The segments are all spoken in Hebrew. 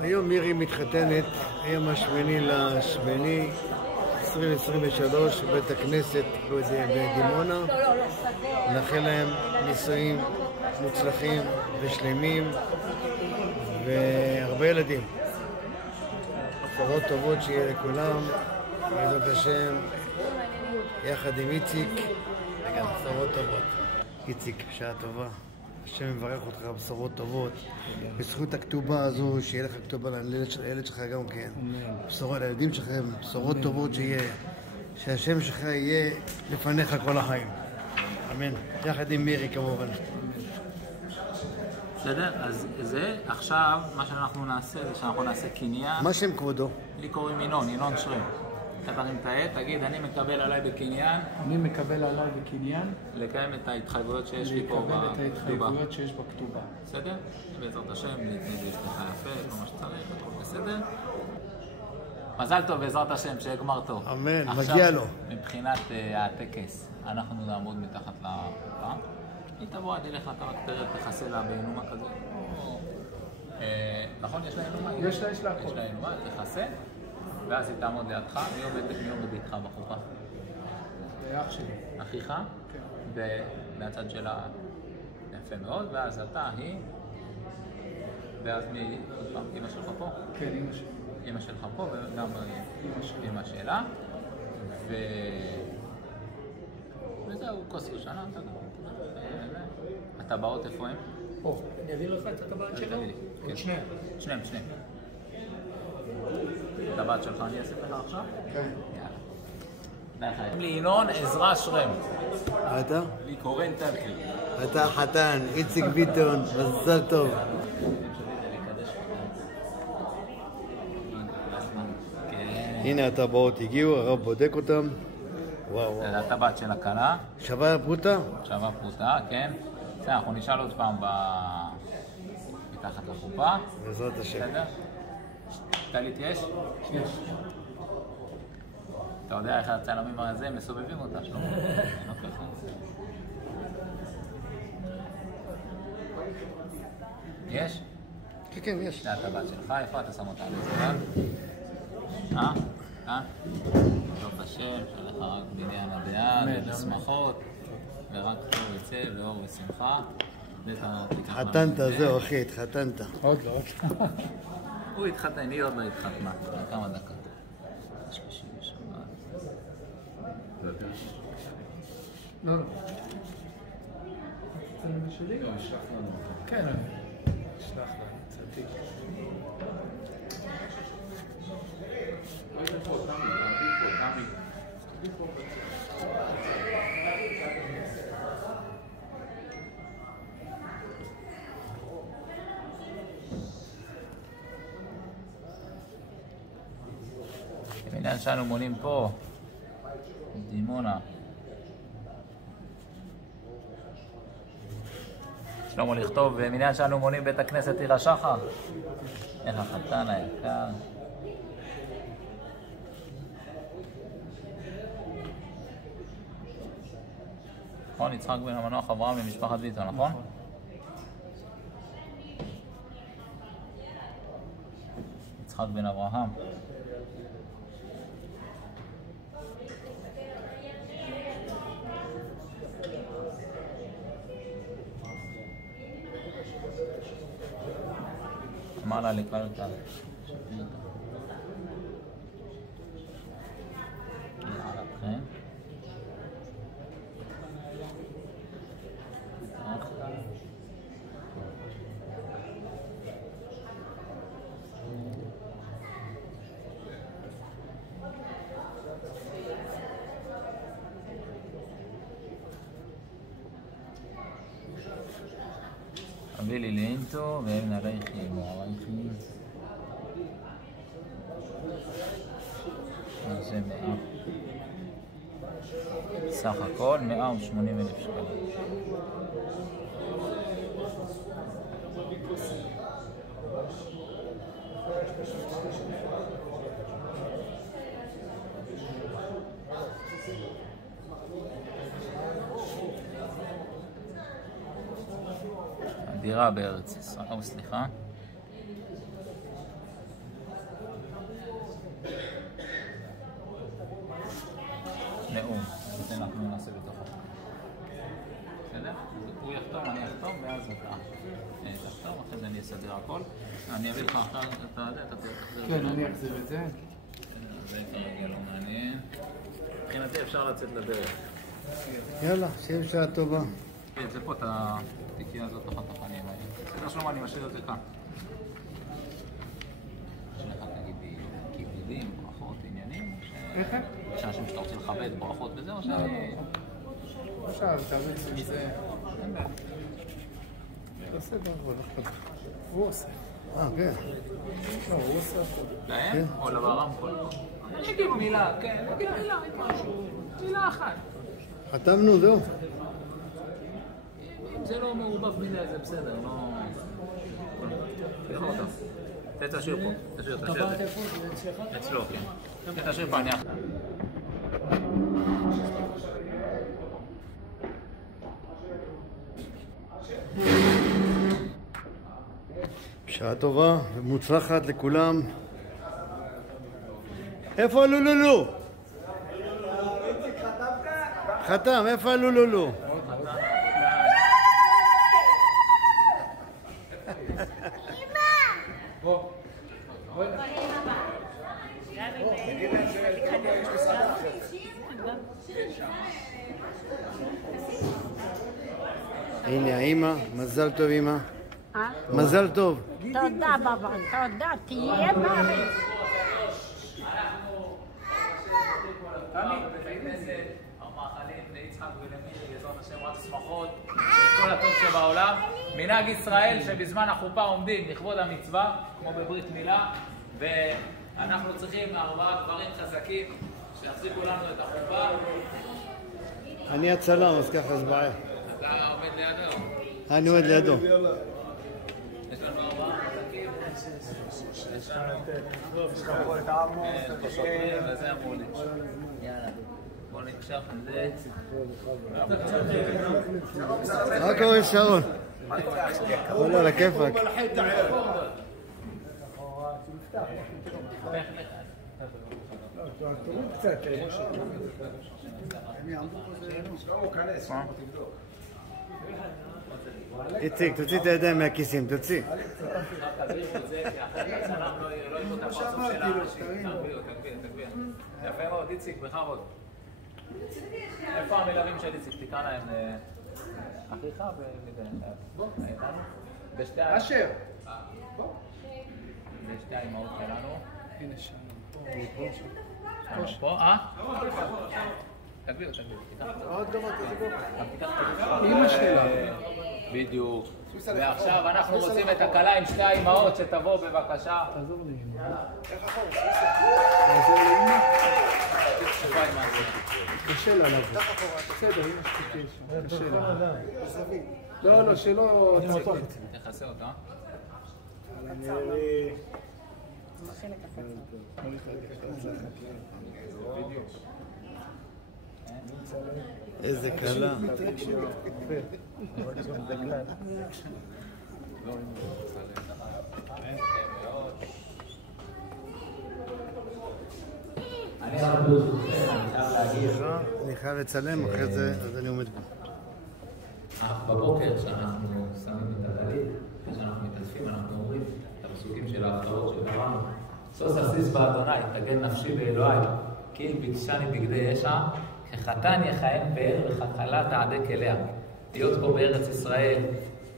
היום מירי מתחתנת, היום השמיני לשמיני 2023 בבית הכנסת בדימונה. נאחל להם נישואים מוצלחים ושלמים והרבה ילדים. בשורות טובות שיהיה לכולם, בעזרת השם, יחד עם איציק, וגם בשורות טובות. איציק, שעה טובה. השם מברך אותך בשורות טובות. בזכות הכתובה הזו, שיהיה לך כתובה לילד שלך גם כן. בשורות לילדים שלכם, בשורות טובות שיהיה. שהשם שלך יהיה לפניך כל החיים. אמן. יחד עם מירי כמובן. בסדר? אז זה עכשיו, מה שאנחנו נעשה זה שאנחנו נעשה קניין. מה שם כבודו? לי קוראים ינון שרם. אתה תרים את העט, תגיד, אני מקבל עליי בקניין. אני מקבל עליי בקניין. לקיים את ההתחייבויות שיש לי פה בכתובה. לקבל את ההתחייבויות שיש בכתובה. בסדר? בעזרת השם, להתנדב לך יפה, כל מה שצריך, הכל בסדר. מזל טוב, בעזרת השם, שיהיה גמר טוב. אמן, מגיע לו. מבחינת הטקס, אנחנו נעמוד מתחת לחופה. היא תבוא עד אליך, אתה רק תכסה לה באינומה כזה. נכון? יש לה אינומה? יש לה הכל. יש לה אינומה, תכסה. ואז היא תעמוד לידך, מי עומד איתך בחופה? אח שלי. אחיך? כן. ומהצד שלה יפה מאוד, ואז אתה, היא, ואז מי, עוד פעם, אמא שלך פה? כן, אמא שלי. אמא שלך פה, וגם אמא שלה. וזהו, כוס ראשונה, הטבעות איפה הם? פה. אני אביא לך את הטבעת שלו? כן. שניהם. את הבת שלך אני אעשה לך עכשיו? כן. יאללה. לי ינון עזרא שרם. אתה? לי קורן טלקר. אתה חתן, איציק ביטון, מזל טוב. הנה הטבעות הגיעו, הרב בודק אותם. וואו. זה הטבעת של הכלה. שווה פרוטה? שווה פרוטה, כן. בסדר, אנחנו נשאל עוד פעם מתחת לחופה. בעזרת השם. בסדר? טלית יש? יש. אתה יודע איך הצלמים הזה מסובבים אותה, שלום. יש? כן, יש. זה הטבעת שלך, איפה אתה שם אותה? טוב השם, שלך רק בניין הדעה, ובשמחות, ורק טוב יצא, ואור ושמחה. התחתנת, זהו אחי, התחתנת. עוד לא. הוא התחתן, היא עוד לא התחתנה, כמה דקות. שלישי בשבת. לא. זה בשבילי? לא, נשלח לנו. כן, נשלח לנו, צדיק. במניין שאנו מונים פה, דימונה. שלמה לכתוב, במניין שאנו מונים בית הכנסת עיר השחר. איך החתן היקר. נכון, יצחק בן המנוח אברהם ממשפחת ביטון, נכון? יצחק בן אברהם. אמר לה לקרוא אותה. כן. אבי לי לאינטו והם נעלייכי מוערייכי. זה 100. סך הכל 180,000 שקלים. דירה בארץ ישראל, סליחה. נאום. זה אנחנו נעשה בתוכו. בסדר? הוא יחתום, אני אחתום, ואז אתה תחתום, אחרי זה אני אסדר הכל. אני אביא לך אחר את זה, אתה תחזיר. כן, אני אחזיר את זה. זה כרגע לא מעניין. מבחינתי אפשר לצאת לדרך. יאללה, שיהיה בשעה טובה. כן, זה פה את התיקייה הזאת תחת הפנים האלה. בסדר שלמה, אני משאיר את זה כאן. יש לך תגידי כיבודים, ברכות, עניינים? איך? יש אנשים שאתה רוצה לכבד ברכות וזה, או שאני... עכשיו, תאמין שזה... אין בעיה. תעשה ברכות, לא אכפת. הוא עושה. כן. לא, הוא עושה הכל. להם? או לברמקול? אני אגיד מילה, כן, נגיד מילה, משהו, מילה אחת. חתמנו, זהו. אם זה לא מעורבב מילה, זה בסדר, לא... תלכו אותם. תשאיר פה, תשאיר את זה. אצלו, כן. תשאיר פה, אני אחת. בשעה טובה ומוצלחת לכולם. איפה לולולו? חתם, איפה לולולו? הנה האמא, מזל טוב אמא. מזל טוב. תודה בבא, תודה, תהיה בריא. המאכלים ליצחק ולמירי, בעזרת השם רק שמחות וכל הטוב שבעולם. מנהג ישראל שבזמן החופה עומדים לכבוד המצווה, כמו בברית מילה, ואנחנו צריכים 4 גברים חזקים שיחזיקו לנו את החופה. אני הצלם, אז ככה זה בעיה. אתה עומד לידו? אני עומד לידו. יש לנו 4 חזקים. יש לנו וזה אמרו לי. יאללה, בוא נקשף עם זה. מה קורה שרון? וואלה, על הכיפאק. איציק, תוציא את הידיים מהכיסים, תוציא. יפה מאוד, איציק, בכבוד. איפה המלווים של איציק? תקרא להם אחיך בשתי אשר. בשתי האימהות שלנו. הנה שם. פה, תגביר. אמא שלה. בדיוק. ועכשיו אנחנו רוצים את הכלה עם 2 האימהות שתבוא בבקשה. תעזור לי אמא. תעזור לי אמא. קשה לה לבוא. בסדר, אמא שתהיה שם. קשה לה. לא, שלא... תכסה אותה. איזה קלה. אני חייב לצלם, אחרי זה אז אני עומד פה. בבוקר כשאנחנו שמים את הגליל, כשאנחנו מתאספים, אנחנו אומרים את הפסוקים של ההפטרות של הרמב"ם. שוש אסיס באדוני, תגן נפשי באלוהי, כי אם ביקשני בגדי ישע, כחתן יכהן באר וככלה תעדק אליה. להיות פה בארץ ישראל,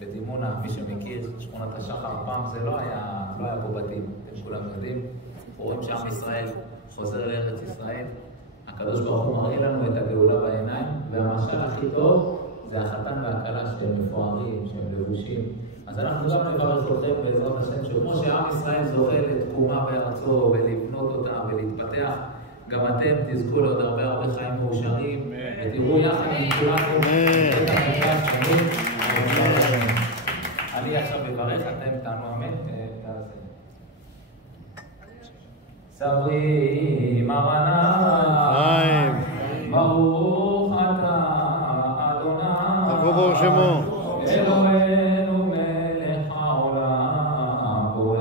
בדימונה, מי שמכיר, שכונת השחר, פעם זה לא היה פה בתים, אתם כולם יודעים. אנחנו רואים שעם ישראל חוזר לארץ ישראל, הקדוש ברוך הוא מראה לנו את הגאולה בעיניים, והמשל הכי טוב זה החתן והכלה שהם מפוארים, שהם לבושים. אז אנחנו גם נברך אתכם בעזרת השם, שכמו שעם ישראל זוכה לתקומה בארצו ולבנות אותה ולהתפתח, גם אתם תזכו לעוד הרבה חיים מאושרים, ותראו יחד עם כולנו את החיים שונים. אני עכשיו מברך, אתם תענו אמן. סברי מרנה, ברוך אתה אדוני, ברוך שמו. אלוהינו מלך העולם, בורא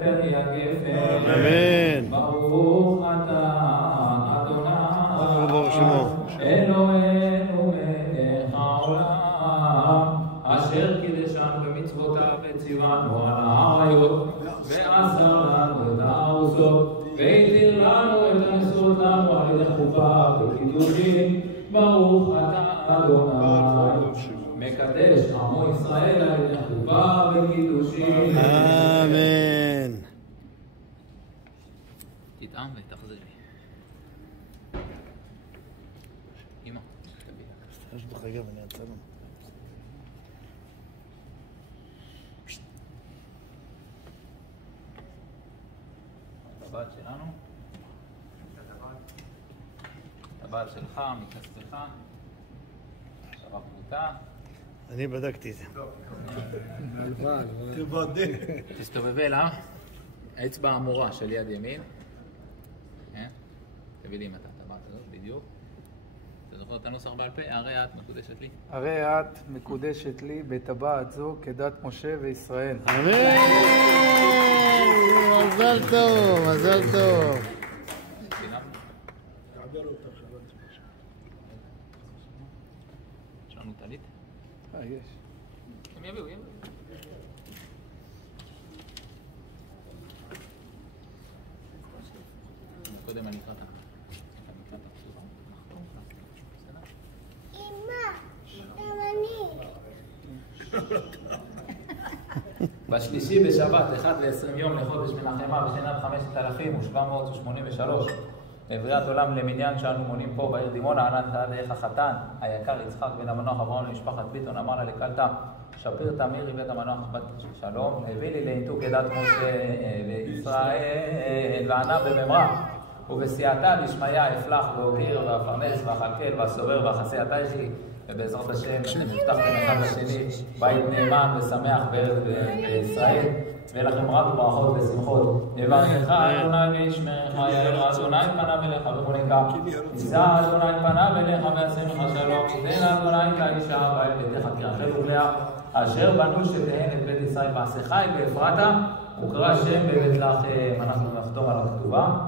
פרי הגפן. אמן. ברוך אתה אדוני, ברוך שמו. חופה וקידושין, ברוך אתה אדוני, מקדש עמו ישראל על ידי חופה וקידושין. אמן. תטעם ותחזיר לי. אמא, תביא. יש לך רגע ואני אצלם. הטבעת שלנו, הטבעת שלך, מכספך, שווה פרוטה. אני בדקתי את זה. תסתובבי לה, האצבע האמורה של יד ימין. תביא לי עם הטבעת הזאת, בדיוק. אתה זוכר את הנוסח בעל פה? הרי את מקודשת לי. הרי את מקודשת לי בטבעת זו כדת משה וישראל. אמן! מזל טוב, מזל טוב. יש לנו טלית? יש. הם יביאו. קודם אני אקרא את הכתובה. בשלישי בשבת, 1 ל-20 יום לחודש מנחמה בשנת 5783 לבריאת עולם למניין שאנו מונים פה בעיר דימונה, ענת דרך החתן היקר יצחק בן המנוח אברהם למשפחת ביטון, אמר לה לקלטה שפיר תמירי בית המנוח בת שלום, הביא לי לעינתו כדת משה וישראל וענה בממרה ובסייעתא דשמיא אפלח והוקיר והפרנס והכלכל והסורר והחסייתא יחי, ובעזרת השם אתם הבטחתם אחד לשני בית נאמן ושמח בישראל, ולכם רק ברכות ושמחות. יברכך אדוני וישמרך, יאיר אדוני פניו אליך וחונקה, יישא אדוני פניו אליך ויעשה לך שלום, ייתן אדוני את האישה הבאה אל ביתך כי רחל ובלהה אשר בנו שתהן את בית ישראל מעשה חי באפרתה וקרא שם בבית לחם. אנחנו נחתום על הכתובה.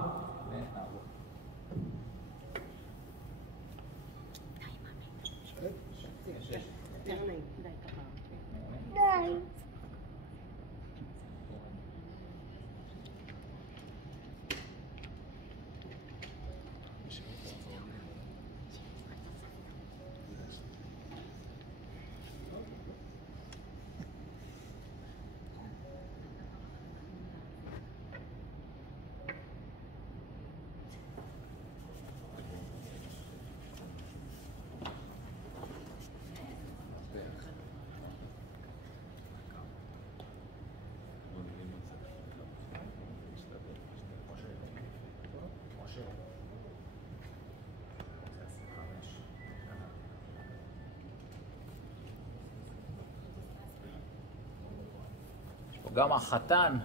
גם החתן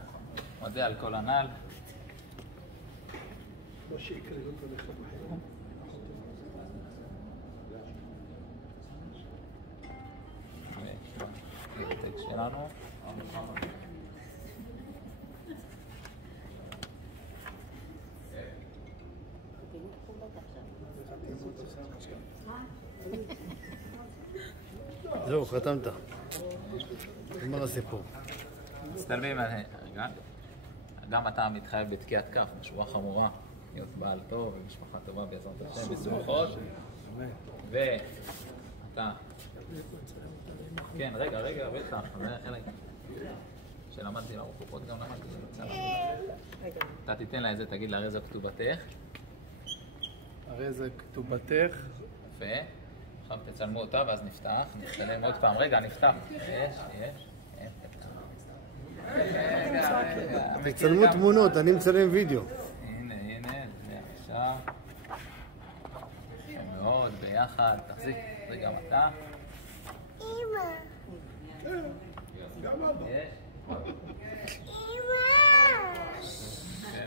מודה על כל הנעל. הטקסט שלנו. זהו, חתמת. נגמר הסיפור. מצטלמים, רגע. גם אתה מתחייב בתקיעת כף, בשורה חמורה, להיות בעל טוב ומשפחה טובה בעזרת השם, בשמחות. ואתה... כן, רגע, בטח. שלמדתי לארוך קופות, גם למדתי. אתה תיתן לה את זה, תגיד לה, הרי זו כתובתך. הרי זו כתובתך. יפה. עכשיו תצלמו אותה ואז נפתח. נצלם עוד פעם. רגע, נפתח. יש. תצלמו תמונות, אני מצלם וידאו. הנה, זה עכשיו. מאוד, ביחד. תחזיק גם אתה. אמא. גם אבא. אמא.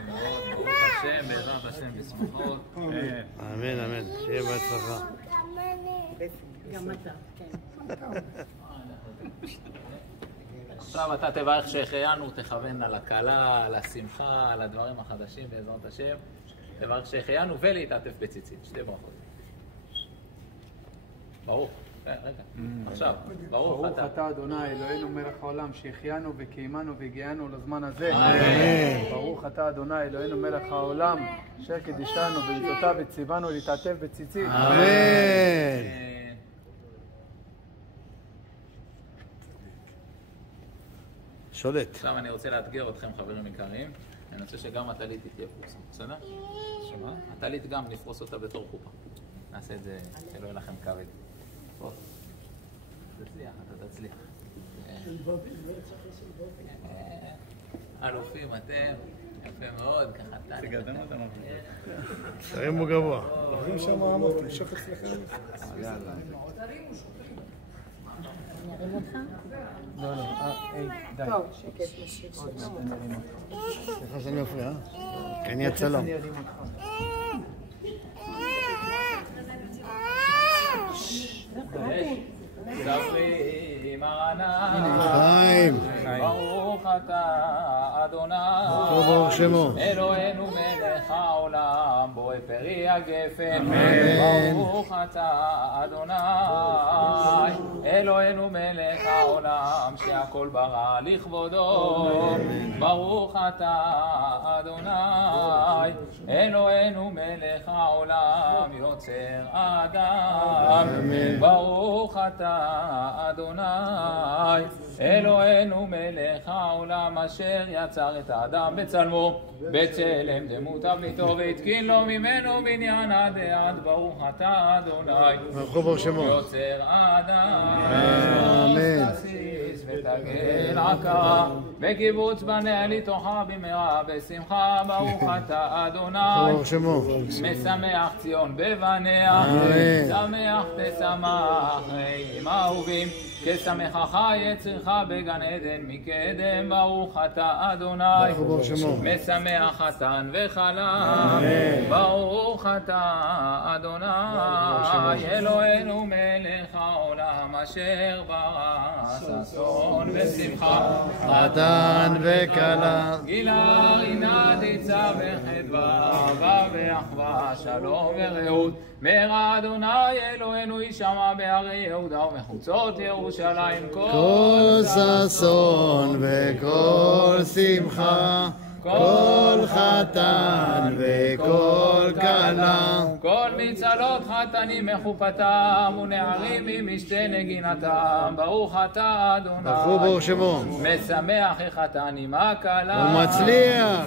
מאוד, ברוך השם, בעזרת השם, בשמחות. אמן, שיהיה בהצלחה. גם אתה, כן. עכשיו אתה תברך שהחיינו, תכוון על הקלה, על השמחה, על הדברים החדשים בעזרת השם. תברך שהחיינו ולהתעטף בציצית, שתי ברכות. ברוך. רגע, עכשיו, ברוך אתה. ברוך אתה אדוני אלוהינו מלך העולם שהחיינו וקיימנו והגיענו לזמן הזה. ברוך אתה אדוני אלוהינו מלך העולם אשר קידשנו במצוותיו וציוונו להתעטף בציצית. אמן. שולט. עכשיו אני רוצה לאתגר אתכם, חברים יקרים. אני רוצה שגם הטלית תהיה פרוסה, בסדר? שמה? הטלית גם נפרוס אותה בתור חופה. נעשה את זה שלא יהיה לכם כבד. בוא. תצליח, אתה תצליח. אלופים אתם, יפה מאוד, ככה טלי. תגדם אותם. תרימו גבוה. הולכים שם רמות, נשוף אצלכם. אני ארים אותך? לא, לא, די. טוב, שקט, נשאיר עוד מעט אני ארים אותך. סליחה שאני מפריע. כי אני הצלם. אני ארים אותך. דברי מרנה, חיים. ברוך אתה אדוני, ברוך שמו. אלוהינו מלך העולם, בורא פרי הגפן. אמן. ברוך אתה אדוני, אלוהינו מלך העולם, שהכל ברא לכבודו. ברוך אתה אדוני, אלוהינו מלך העולם, יוצר אדם. ברוך אתה אדוני, אלוהינו מלך העולם, אשר יצר את האדם בצלמו, בצלם דמות תבניתו, והתקין לו ממנו בניין עד עד. ברוך אתה אדוני, ברוך שמו. יוצר האדם. אמן. תסיס ותגל עקרה, בקיבוץ בניה לתוכה במהרה בשמחה. ברוך אתה אדוני, ברוך שמו. משמח ציון בבניה. אמן. שמח תשמח רעים אהובים, כשמחך יצרך בגן עדן מקדם. ברוך אתה אדוני, ברוך שמו. משמח חתן וכלה. ברוך אתה אדוני, אלוהינו מלך העולם, אשר ברא ששון ושמחה, חתן וכלה. גילה רינה תצא וחדווה, אהבה ואחווה, שלום ורעות. מהרה אדוני אלוהינו יישמע בהרי יהודה ומחוצות ירושלים, כל ששון וכל שמחה, כל חתן וכל כלה. כל מצלות חתנים מחופתם ונערים ממשתה נגינתם. ברוך אתה אדוני, ברוך שמו. משמח החתן עם הכלה. ומצליח.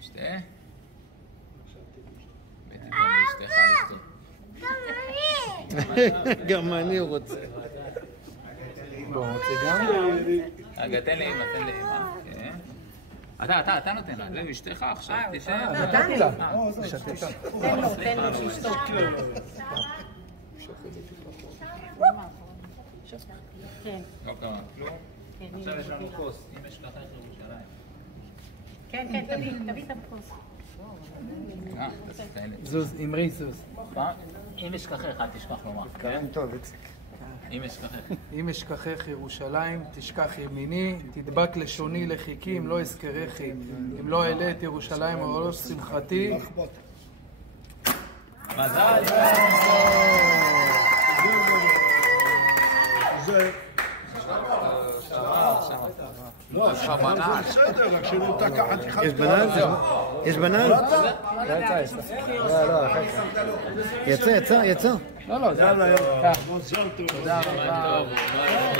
תשתה. ותתן לאשתך לשתות. גם אני רוצה. בוא, רוצה גם? רגע, תן לאמא, תן לאמא. אתה נותן לה, לא, אשתך עכשיו, תשתה. נתתי לה. תן לו שישתות. כן, לא קרה כלום. עכשיו יש לנו כוס, אם יש לך ירושלים. כן, תביא את הכוס. תעשי את האלה. זוז, אמרי זוז. אם אשכחך, אל תשכח לומר. קרן טוב, איציק. אם אשכחך. אם אשכחך ירושלים, תשכח ימיני, תדבק לשוני לחיכי, אם לא אזכרכי. אם לא אעלה את ירושלים על ראש שמחתי. מזל לא, בסדר, רק שלא תקע חתיכת... יש בנן? יש בנן? יצא. לא, זה לא תודה רבה.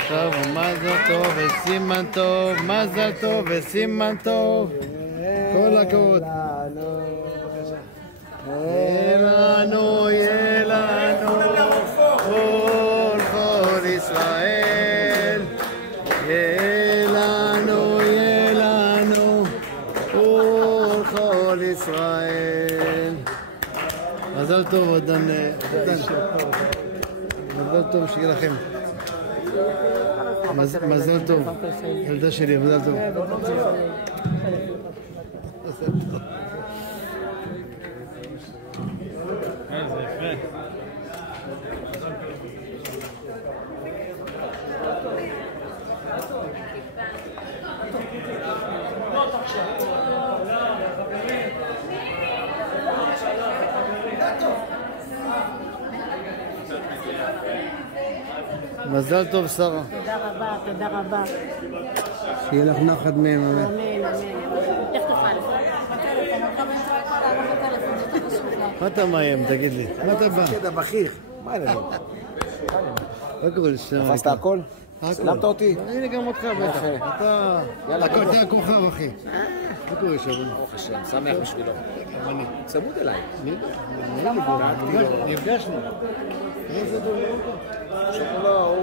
טוב, מזל טוב וסימן טוב, מזל טוב וסימן טוב. כל הכבוד. יהיה לנו כל ישראל. יהיה לנו כל ישראל. מזל טוב, עודן. מזל טוב, שיהיה לכם. מזל טוב. ילדה שלי, מזל טוב. איזה יפה. מזל טוב, שרה. תודה רבה, תודה רבה. שיהיה לך נחת מהם, אמן. אמן, אמן. איך תאכל? מה אתה מאיים, תגיד לי? מה אתה בא? קטע בכיר. מה העניינים? מה קורה לשם? תפסת הכל? הכל. סלמת אותי? הנה גם אותך בטח. אתה... אתה הכוכב, אחי. מה קורה שם? ברוך השם, שמח בשבילו. גם אני. צמוד אליי. נפגשנו. איזה טוב לראות אותו. שאומר לו,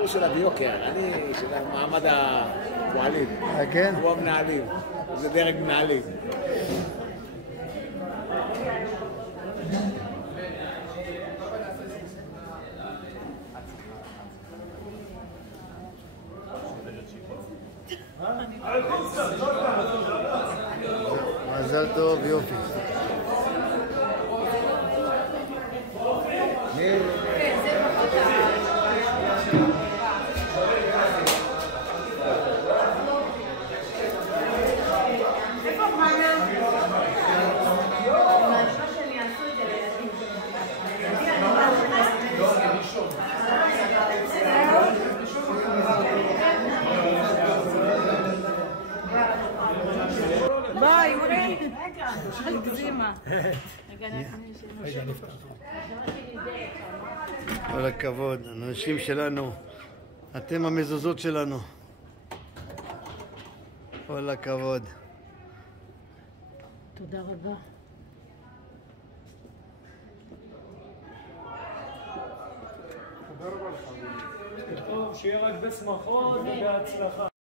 הוא של הביוקר, אני של מעמד הפועלים. כן? הוא המנהלים. זה דרג מנהלים. מזל טוב, יופי. ביי, אורי. אל תגזימה. כל הכבוד, אנשים שלנו. אתם המזוזות שלנו. כל הכבוד. תודה רבה. שיהיה רק בשמחות ובהצלחה.